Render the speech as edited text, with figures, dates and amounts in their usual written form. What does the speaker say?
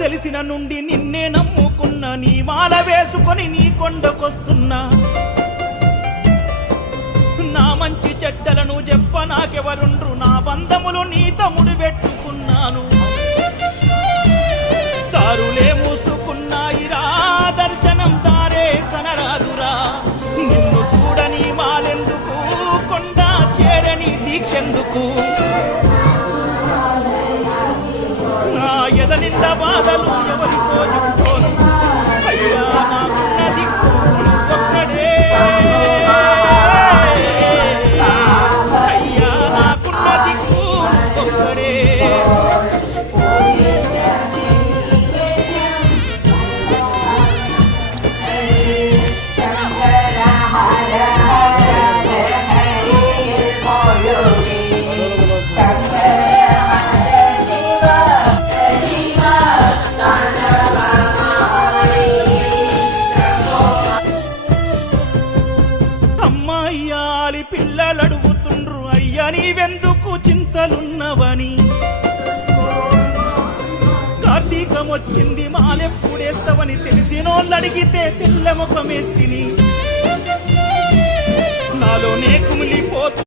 తెలిసిన నుండి నిన్నే నమ్ముకున్నా, నీ మాల వేసుకొని నీ కొండకొస్తున్నా. నా మంచి చెడ్డలను చెప్ప నాకెవరుండ్రు, నా బంధములు నీ తమ్ముడు పెట్టుకున్నాను. దారులే మూసుకున్నాయిరా, దర్శనం దారే కనరాదురా. నిన్ను చూడని మాలెందుకు, కొండ చేరని దీక్షెందుకు. నా ఎద నిండా బాధలు ఎవరితో చెప్పుకోను, అయ్యా నాకున్న దిక్కు ఒక్కడే. అయ్యా నాకున్న దిక్కు ఒక్కడే. అమ్మాయ్యాలి పిల్లలు అడుగుతుండ్రు, అయ్యా నీవెందుకు చింతలున్నవని. కార్తీకం వచ్చింది మాలెప్పుడేస్తావని తెలిసినోళ్ళు అడిగితే తెల్ల ముఖమేస్తిని. నాలోనే కుమిలిపోతు